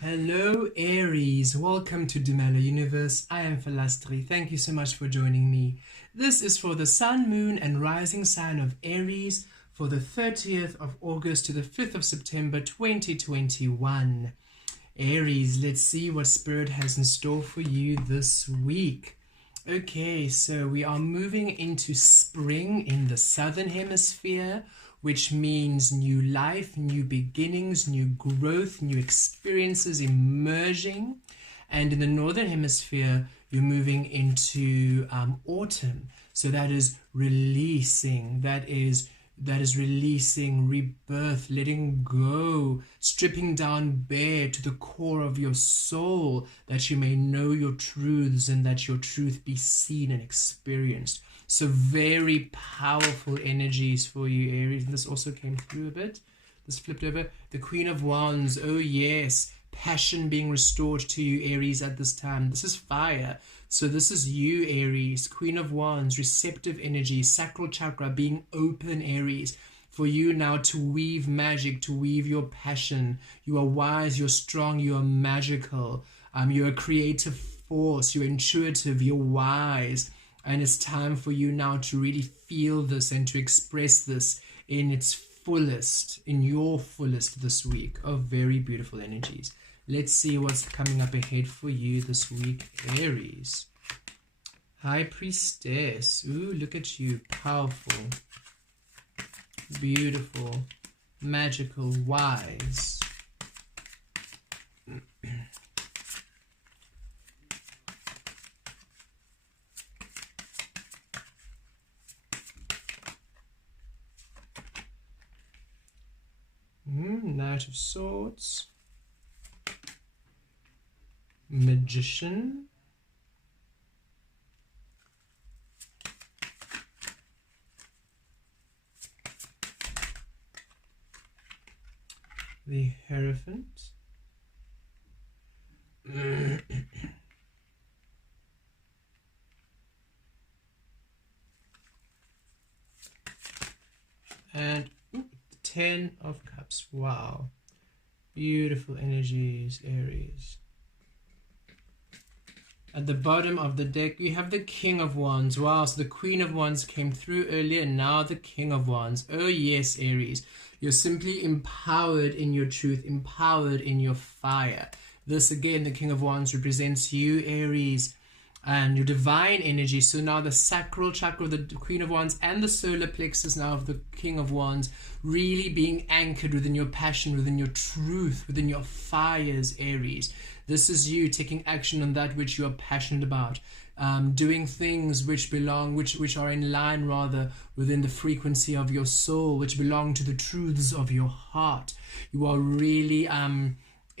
Hello Aries, welcome to Dumelo Universe. I am Vel Astri. Thank you so much for joining me. This is for the Sun, Moon and Rising sign of Aries for the 30th of August to the 5th of September 2021. Aries, let's see what Spirit has in store for you this week. Okay, so we are moving into spring in the Southern Hemisphere, which means new life, new beginnings, new growth, new experiences emerging. And in the Northern Hemisphere, you're moving into autumn. So that is releasing, that is releasing, rebirth, letting go, stripping down bare to the core of your soul, that you may know your truths and that your truth be seen and experienced. So very powerful energies for you, Aries. And this also came through a bit. This flipped over. The Queen of Wands. Oh, yes. Passion being restored to you, Aries, at this time. This is fire. So this is you, Aries. Queen of Wands. Receptive energy. Sacral chakra being open, Aries. For you now to weave magic, to weave your passion. You are wise. You're strong. You are magical. You're a creative force. You're intuitive. You're wise. And it's time for you now to really feel this and to express this in its fullest, in your fullest this week. Oh, very beautiful energies. Let's see what's coming up ahead for you this week, Aries. High Priestess. Ooh, look at you. Powerful, beautiful, magical, wise. Knight of Swords, Magician, the Hierophant, and 10 of Cups. Wow. Beautiful energies, Aries. At the bottom of the deck, we have the King of Wands. Wow, so the Queen of Wands came through earlier, and now the King of Wands. Oh yes, Aries. You're simply empowered in your truth, empowered in your fire. This again, the King of Wands represents you, Aries, and your divine energy. So now the sacral chakra of the Queen of Wands and the solar plexus now of the King of Wands really being anchored within your passion, within your truth, within your fires, Aries. This is you taking action on that which you are passionate about, doing things which belong, which are in line rather within the frequency of your soul, which belong to the truths of your heart. You are really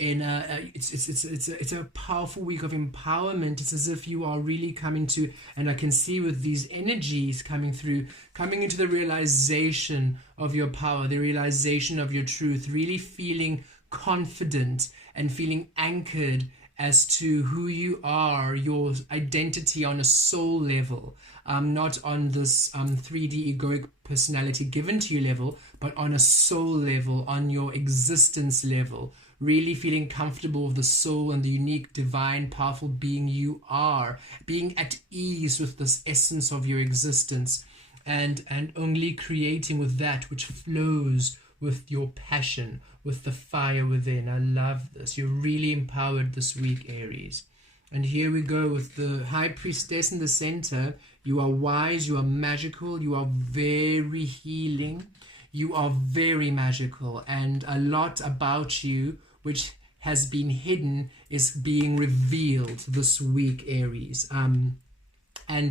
it's a powerful week of empowerment. It's as if you are really coming to, and I can see with these energies coming through, coming into the realization of your power, the realization of your truth, really feeling confident and feeling anchored as to who you are, your identity on a soul level, not on this 3D egoic personality given to you level, but on a soul level, on your existence level. Really feeling comfortable with the soul and the unique, divine, powerful being you are, being at ease with this essence of your existence, and only creating with that which flows with your passion, with the fire within. I love this. You're really empowered this week, Aries. And here we go with the High Priestess in the center. You are wise, you are magical, you are very healing, you are very magical, and a lot about you which has been hidden is being revealed this week, Aries. And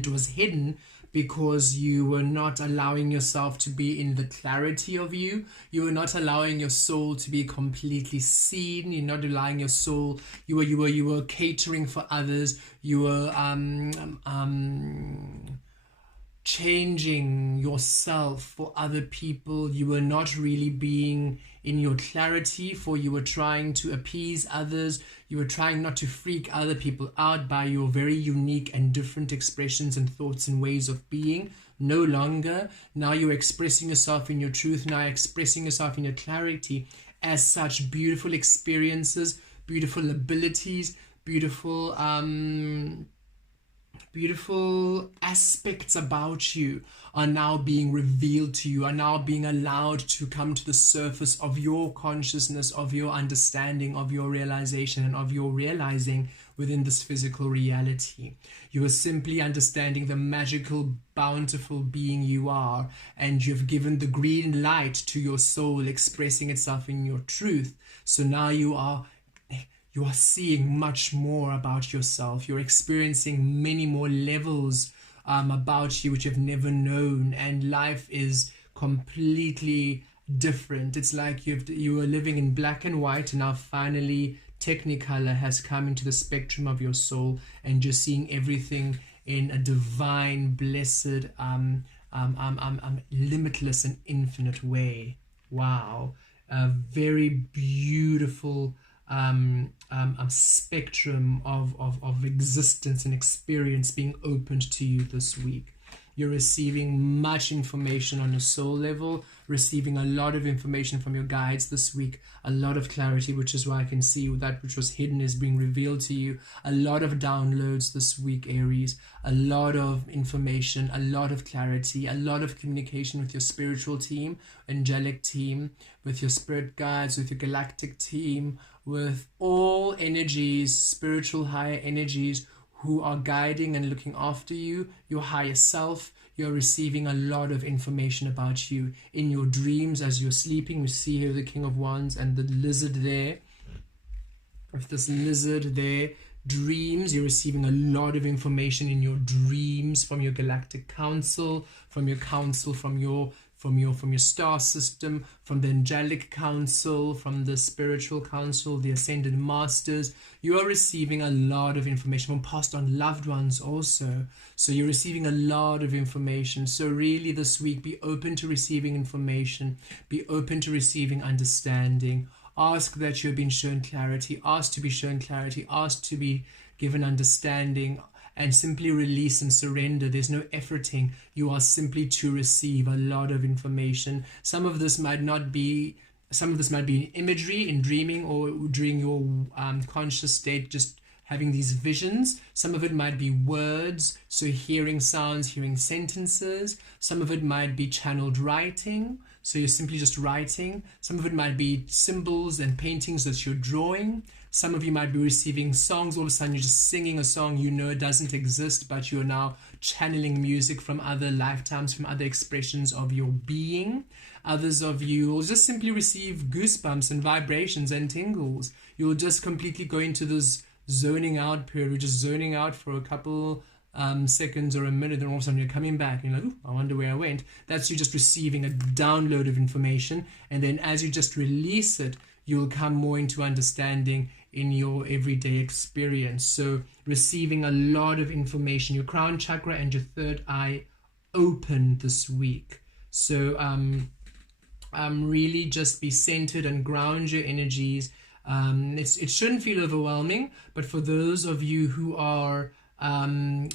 was hidden because you were not allowing yourself to be in the clarity of you. You were not allowing your soul to be completely seen. You're not allowing your soul. You were catering for others. You were changing yourself for other people. You were not really being in your clarity, for you were trying to appease others. You were trying not to freak other people out by your very unique and different expressions and thoughts and ways of being. No longer. Now you're expressing yourself in your truth. Now expressing yourself in your clarity. As such, beautiful experiences, beautiful abilities, beautiful beautiful aspects about you are now being revealed to you, are now being allowed to come to the surface of your consciousness, of your understanding, of your realization, and of your realizing within this physical reality. You are simply understanding the magical, bountiful being you are, and you've given the green light to your soul expressing itself in your truth. So now you are seeing much more about yourself. You're experiencing many more levels about you which you've never known, and life is completely different. It's like you were living in black and white, and now finally Technicolor has come into the spectrum of your soul, and you're seeing everything in a divine, blessed, limitless and infinite way. Wow. A very beautiful spectrum of existence and experience being opened to you this week. You're receiving much information on a soul level, receiving a lot of information from your guides this week, a lot of clarity, which is why I can see that which was hidden is being revealed to you. A lot of downloads this week, Aries, a lot of information, a lot of clarity, a lot of communication with your spiritual team, angelic team, with your spirit guides, with your galactic team, with all energies, spiritual higher energies who are guiding and looking after you, your higher self. You're receiving a lot of information about you in your dreams as you're sleeping. We see here the King of Wands and the lizard there. With this lizard there, dreams, you're receiving a lot of information in your dreams from your galactic council, from your star system, from the angelic council, from the spiritual council, the ascended masters. You are receiving a lot of information from past on loved ones also. So you're receiving a lot of information. So really this week, be open to receiving information, be open to receiving understanding. Ask that you have been shown clarity, ask to be shown clarity, ask to be given understanding, and simply release and surrender. There's no efforting. You are simply to receive a lot of information. Some of this might be in imagery, in dreaming, or during your conscious state, just having these visions. Some of it might be words, so hearing sounds, hearing sentences. Some of it might be channeled writing, so you're simply just writing. Some of it might be symbols and paintings that you're drawing. Some of you might be receiving songs. All of a sudden you're just singing a song you know it doesn't exist, but you're now channeling music from other lifetimes, from other expressions of your being. Others of you will just simply receive goosebumps and vibrations and tingles. You'll just completely go into this zoning out period. We're just zoning out for a couple seconds or a minute, and all of a sudden you're coming back and you're like, I wonder where I went. That's you just receiving a download of information, and then as you just release it, you'll come more into understanding in your everyday experience. So receiving a lot of information, your crown chakra and your third eye open this week. So really just be centered and ground your energies. It shouldn't feel overwhelming, but for those of you who are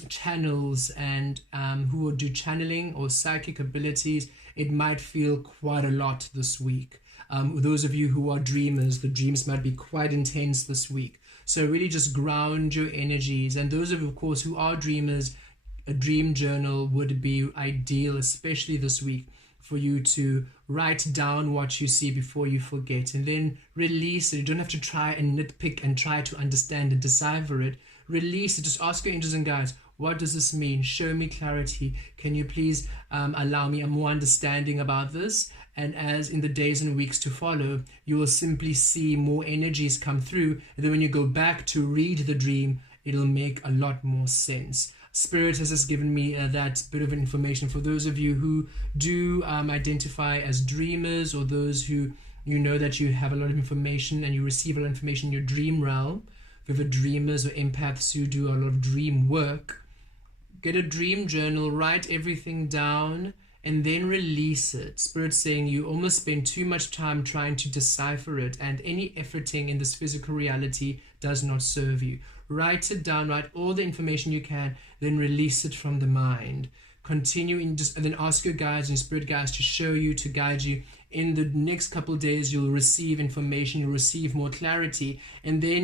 channels and who will do channeling or psychic abilities, it might feel quite a lot this week. Those of you who are dreamers, the dreams might be quite intense this week. So really just ground your energies. And those of course, who are dreamers, a dream journal would be ideal, especially this week, for you to write down what you see before you forget, and then release it. You don't have to try and nitpick and try to understand and decipher it. Release it. Just ask your angels and guides, what does this mean? Show me clarity. Can you please allow me a more understanding about this? And as in the days and weeks to follow, you will simply see more energies come through. And then when you go back to read the dream, it'll make a lot more sense. Spirit has just given me that bit of information for those of you who do identify as dreamers, or those who you know that you have a lot of information and you receive a lot of information in your dream realm. Vivid dreamers or empaths who do a lot of dream work. Get a dream journal, write everything down, and then release it. Spirit's saying you almost spend too much time trying to decipher it, and any efforting in this physical reality does not serve you. Write it down, write all the information you can, then release it from the mind. Continue and then ask your guides and spirit guides to show you, to guide you in the next couple of days you'll receive information, you'll receive more clarity, and then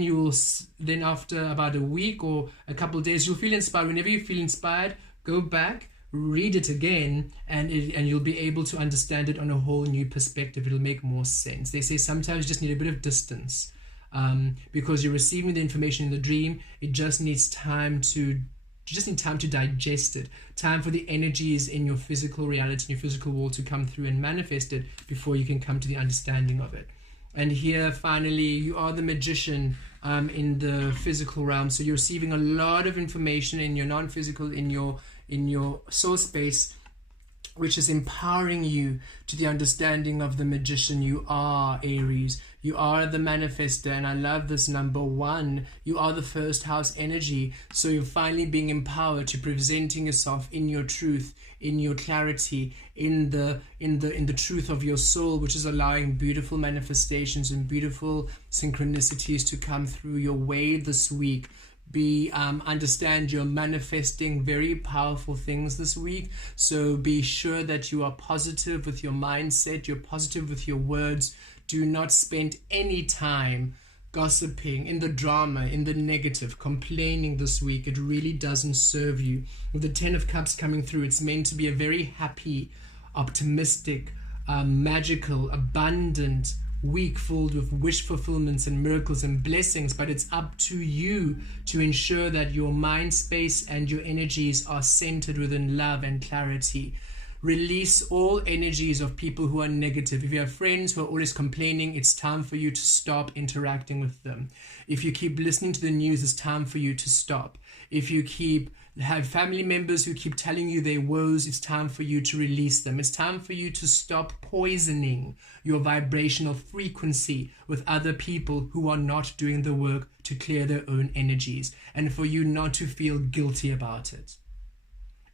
then after about a week or a couple of days you'll feel inspired. Whenever you feel inspired, go back, read it again, and you'll be able to understand it on a whole new perspective. It'll make more sense. They say sometimes you just need a bit of distance, because you're receiving the information in the dream. It just needs time to digest it, time for the energies in your physical reality, in your physical world, to come through and manifest it before you can come to the understanding of it. And here, finally, you are the magician in the physical realm. So you're receiving a lot of information in your non-physical, in your soul space, which is empowering you to the understanding of the magician. You are Aries. You are the manifester, and I love this number 1. You are the first house energy. So you're finally being empowered to presenting yourself in your truth, in your clarity, in the truth of your soul, which is allowing beautiful manifestations and beautiful synchronicities to come through your way this week. Understand you're manifesting very powerful things this week, so be sure that you are positive with your mindset, you're positive with your words. Do not spend any time gossiping, in the drama, in the negative, complaining this week. It really doesn't serve you. With the 10 of Cups coming through, it's meant to be a very happy, optimistic, magical, abundant week filled with wish fulfillments and miracles and blessings, but it's up to you to ensure that your mind space and your energies are centered within love and clarity. Release all energies of people who are negative. If you have friends who are always complaining, it's time for you to stop interacting with them. If you keep listening to the news, it's time for you to stop. If you have family members who keep telling you their woes, it's time for you to release them. It's time for you to stop poisoning your vibrational frequency with other people who are not doing the work to clear their own energies, and for you not to feel guilty about it.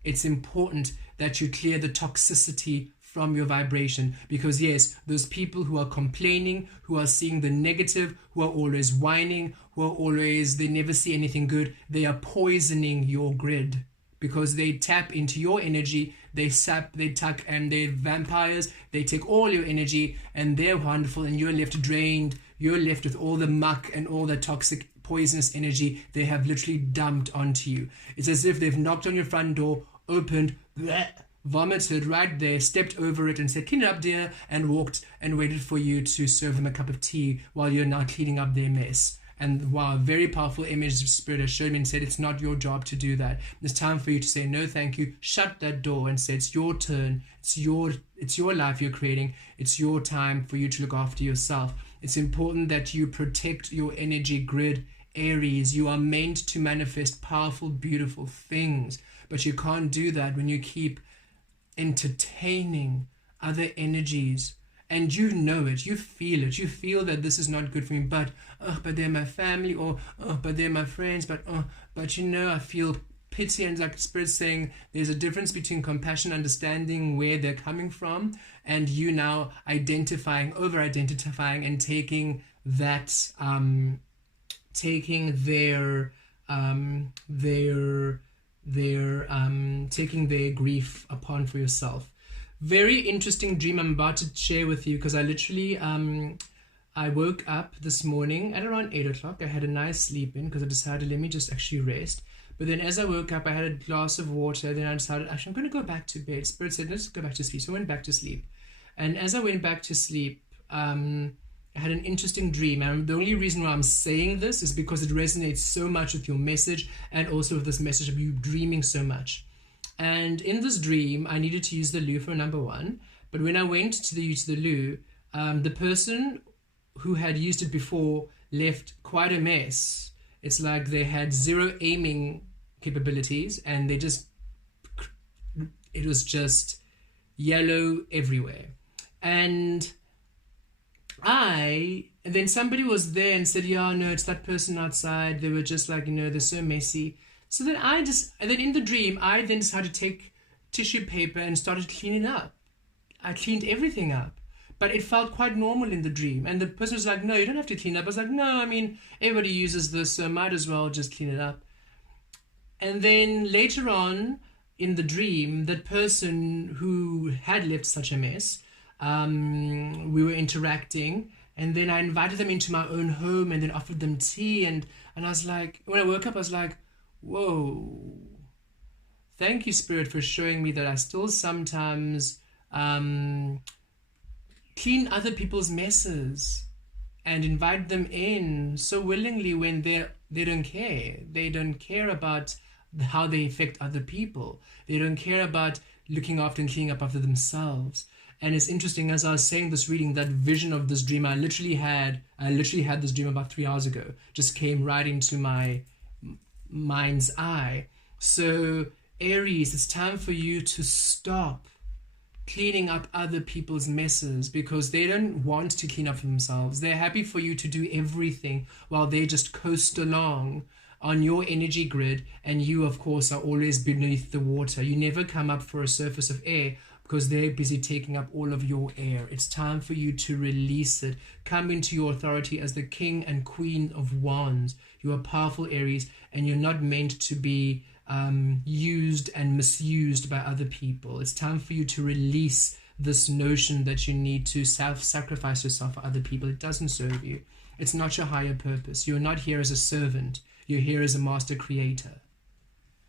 It's important that you clear the toxicity from your vibration, because yes, those people who are complaining, who are seeing the negative, who are always whining, they never see anything good, they are poisoning your grid, because they tap into your energy, they tuck, and they're vampires, they take all your energy, and they're wonderful, and you're left drained, you're left with all the muck and all the toxic poisonous energy they have literally dumped onto you. It's as if they've knocked on your front door, opened, bleh, vomited right there, stepped over it and said, "Clean it up, dear," and walked and waited for you to serve them a cup of tea while you're now cleaning up their mess. And wow, very powerful image of spirit has shown me and said, it's not your job to do that. It's time for you to say, no, thank you. Shut that door and say, it's your turn. It's your life you're creating. It's your time for you to look after yourself. It's important that you protect your energy grid, Aries. You are meant to manifest powerful, beautiful things, but you can't do that when you keep entertaining other energies. And you know it, you feel that this is not good for me, but they're my family, or but they're my friends, but I feel pity, and like Spirit saying there's a difference between compassion, understanding where they're coming from, and you now over-identifying and taking that, taking their grief upon for yourself. Very interesting dream I'm about to share with you, because I literally I woke up this morning at around 8 o'clock. I had a nice sleep in because I decided let me just actually rest. But then as I woke up, I had a glass of water. Then I decided actually I'm going to go back to bed. Spirit said let's go back to sleep. So I went back to sleep. And as I went back to sleep, I had an interesting dream. And the only reason why I'm saying this is because it resonates so much with your message, and also with this message of you dreaming so much. And in this dream, I needed to use the loo for number one. But when I went to the loo, the person who had used it before left quite a mess. It's like they had zero aiming capabilities, and it was just yellow everywhere. And then somebody was there and said, yeah, no, it's that person outside. They were just like, they're so messy. So then and then in the dream, I then decided to take tissue paper and started cleaning up. I cleaned everything up, but it felt quite normal in the dream. And the person was like, no, you don't have to clean up. I was like, no, I mean, everybody uses this, so might as well just clean it up. And then later on in the dream, that person who had left such a mess we were interacting, and then I invited them into my own home and then offered them tea, and I was like, when I woke up I was like, whoa, thank you, Spirit, for showing me that I still sometimes clean other people's messes and invite them in so willingly when they don't care. They don't care about how they affect other people. They don't care about looking after and cleaning up after themselves. And it's interesting, as I was saying this reading, that vision of this dream I literally had this dream about 3 hours ago. Just came right into my mind's eye. So Aries, it's time for you to stop cleaning up other people's messes, because they don't want to clean up for themselves. They're happy for you to do everything while they just coast along on your energy grid, and you of course are always beneath the water. You never come up for a surface of air because they're busy taking up all of your air. It's time for you to release it. Come into your authority as the King and Queen of Wands. You are powerful, Aries, and you're not meant to be used and misused by other people. It's time for you to release this notion that you need to self-sacrifice yourself for other people. It doesn't serve you. It's not your higher purpose. You're not here as a servant. You're here as a master creator.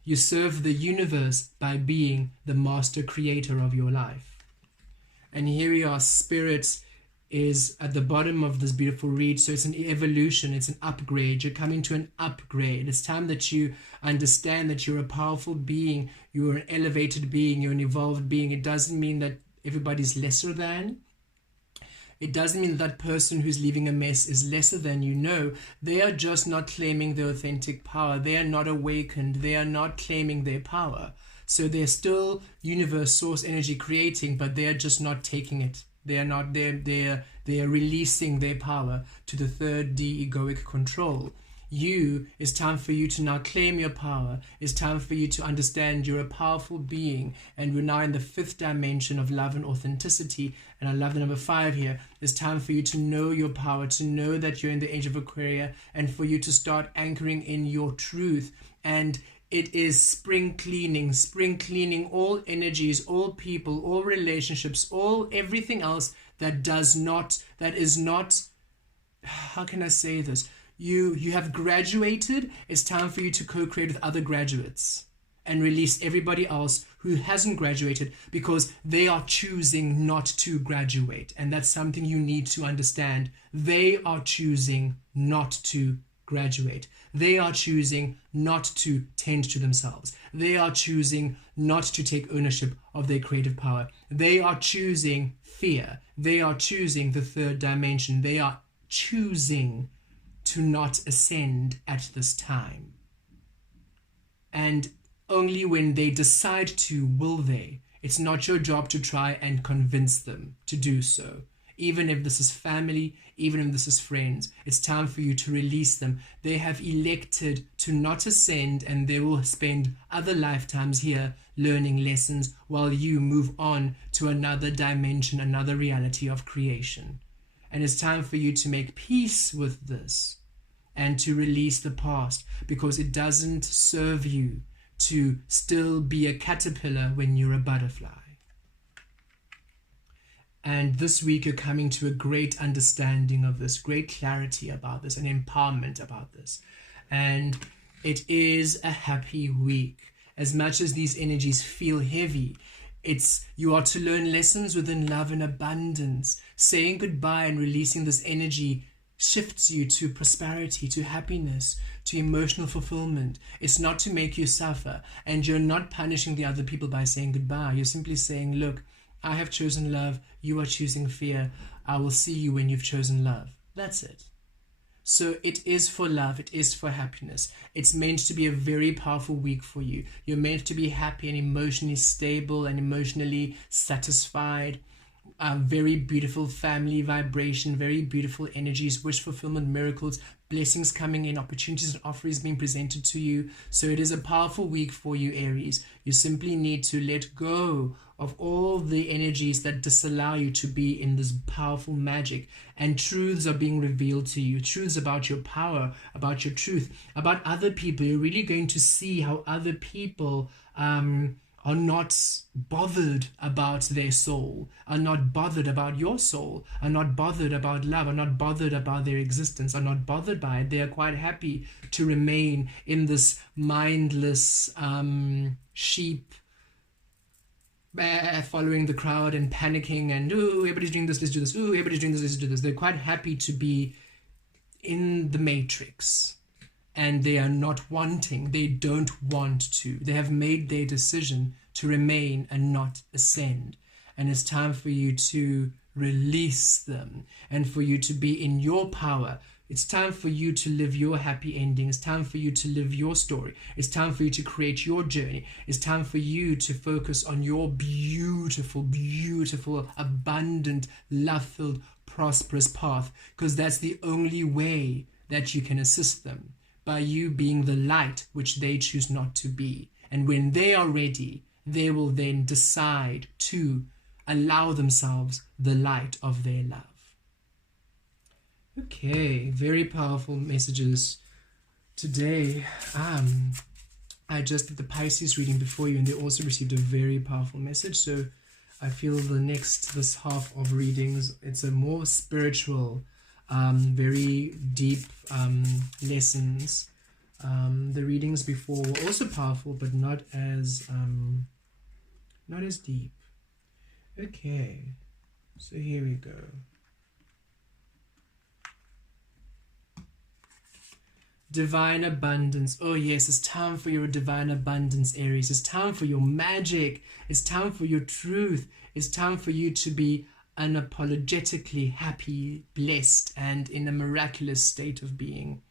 You serve the universe by being the master creator of your life. And here you are, Spirit is at the bottom of this beautiful read. So it's an evolution, it's an upgrade. You're coming to an upgrade. It's time that you understand that you're a powerful being, you're an elevated being, you're an evolved being. It doesn't mean that everybody's lesser than. It doesn't mean that person who's leaving a mess is lesser than you. No, they are just not claiming their authentic power. They are not awakened. They are not claiming their power. So they're still universe, source energy creating, but they are just not taking it. They are not there. They are releasing their power to the third D, egoic control. It's time for you to now claim your power. It's time for you to understand you're a powerful being, and we're now in the fifth dimension of love and authenticity. And I love the number 5 here. It's time for you to know your power, to know that you're in the age of Aquarius, and for you to start anchoring in your truth. And it is spring cleaning all energies, all people, all relationships, everything else that is not, how can I say this? You have graduated. It's time for you to co-create with other graduates and release everybody else who hasn't graduated, because they are choosing not to graduate. And that's something you need to understand. They are choosing not to graduate. They are choosing not to tend to themselves. They are choosing not to take ownership of their creative power. They are choosing fear. They are choosing the third dimension. They are choosing to not ascend at this time. And only when they decide to will they. It's not your job to try and convince them to do so. Even if this is family, even if this is friends, it's time for you to release them. They have elected to not ascend, and they will spend other lifetimes here learning lessons while you move on to another dimension, another reality of creation. And it's time for you to make peace with this and to release the past, because it doesn't serve you to still be a caterpillar when you're a butterfly. And this week you're coming to a great understanding of this, great clarity about this, and empowerment about this. And it is a happy week. As much as these energies feel heavy, you are to learn lessons within love and abundance. Saying goodbye and releasing this energy shifts you to prosperity, to happiness, to emotional fulfillment. It's not to make you suffer, and you're not punishing the other people by saying goodbye. You're simply saying, look, I have chosen love, you are choosing fear. I will see you when you've chosen love. That's it. So it is for love, it is for happiness. It's meant to be a very powerful week for you. You're meant to be happy and emotionally stable and emotionally satisfied. Very beautiful family vibration, very beautiful energies, wish fulfillment, miracles, blessings coming in, opportunities and offers being presented to you. So it is a powerful week for you, Aries. You simply need to let go of all the energies that disallow you to be in this powerful magic, and truths are being revealed to you, truths about your power, about your truth, about other people. You're really going to see how other people are not bothered about their soul, are not bothered about your soul, are not bothered about love, are not bothered about their existence, are not bothered by it. They are quite happy to remain in this mindless sheep, following the crowd and panicking and, ooh, everybody's doing this, let's do this, ooh, everybody's doing this, let's do this. They're quite happy to be in the matrix. And they are not wanting, they don't want to. They have made their decision to remain and not ascend. And it's time for you to release them and for you to be in your power. It's time for you to live your happy ending. It's time for you to live your story. It's time for you to create your journey. It's time for you to focus on your beautiful, beautiful, abundant, love-filled, prosperous path, because that's the only way that you can assist them. By you being the light which they choose not to be. And when they are ready, they will then decide to allow themselves the light of their love. Okay, very powerful messages today. I just did the Pisces reading before you, and they also received a very powerful message. So I feel this half of readings, it's a more spiritual, very deep lessons. The readings before were also powerful, but not as deep. Okay, so here we go. Divine abundance. Oh yes, it's time for your divine abundance, Aries. It's time for your magic. It's time for your truth. It's time for you to be unapologetically happy, blessed, and in a miraculous state of being.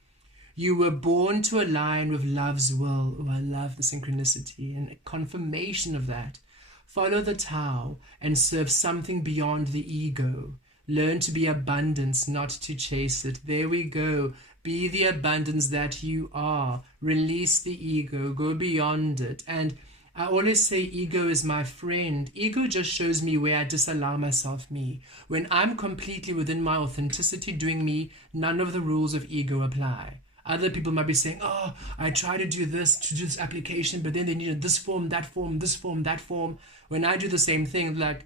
You were born to align with love's will. Oh, I love the synchronicity and a confirmation of that. Follow the Tao and serve something beyond the ego. Learn to be abundance, not to chase it. There we go. Be the abundance that you are. Release the ego. Go beyond it. And I always say ego is my friend. Ego just shows me where I disallow myself me. When I'm completely within my authenticity doing me, none of the rules of ego apply. Other people might be saying, oh, I try to do this application, but then they needed this form, that form, this form, that form. When I do the same thing, like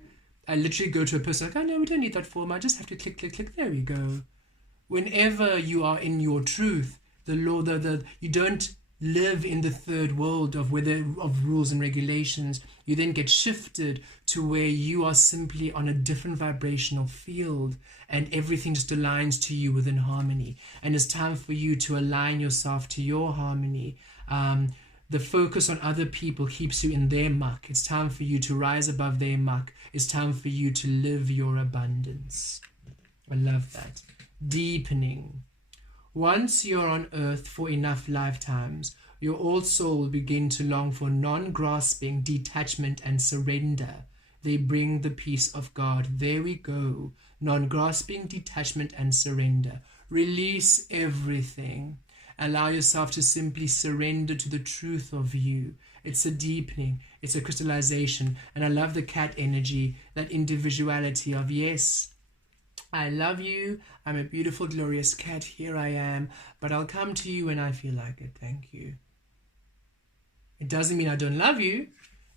I literally go to a person like, oh no, we don't need that form. I just have to click, click, click. There we go. Whenever you are in your truth, you don't live in the third world of rules and regulations. You then get shifted to where you are simply on a different vibrational field and everything just aligns to you within harmony. And it's time for you to align yourself to your harmony. The focus on other people keeps you in their muck. It's time for you to rise above their muck. It's time for you to live your abundance. I love that. Deepening. Once you're on earth for enough lifetimes, your old soul will begin to long for non-grasping, detachment and surrender. They bring the peace of God. There we go. Non-grasping, detachment and surrender. Release everything. Allow yourself to simply surrender to the truth of you. It's a deepening. It's a crystallization. And I love the cat energy, that individuality of yes, I love you. I'm a beautiful, glorious cat. Here I am. But I'll come to you when I feel like it. Thank you. It doesn't mean I don't love you.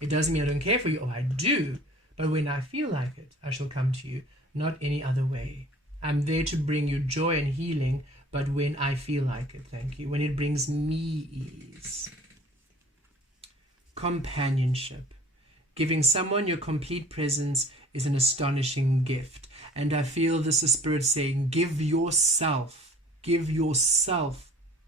It doesn't mean I don't care for you. Oh, I do. But when I feel like it, I shall come to you. Not any other way. I'm there to bring you joy and healing, but when I feel like it. Thank you. When it brings me ease. Companionship. Giving someone your complete presence is an astonishing gift. And I feel this is Spirit saying, give yourself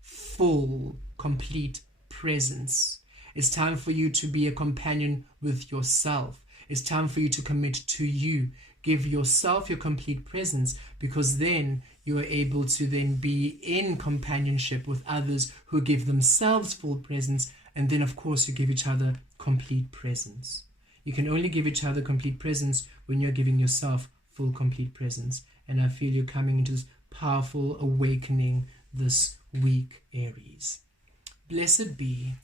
full, complete presence. It's time for you to be a companion with yourself. It's time for you to commit to you. Give yourself your complete presence, because then you are able to then be in companionship with others who give themselves full presence. And then, of course, you give each other complete presence. You can only give each other complete presence when you're giving yourself full, complete presence. And I feel you're coming into this powerful awakening this week, Aries. Blessed be.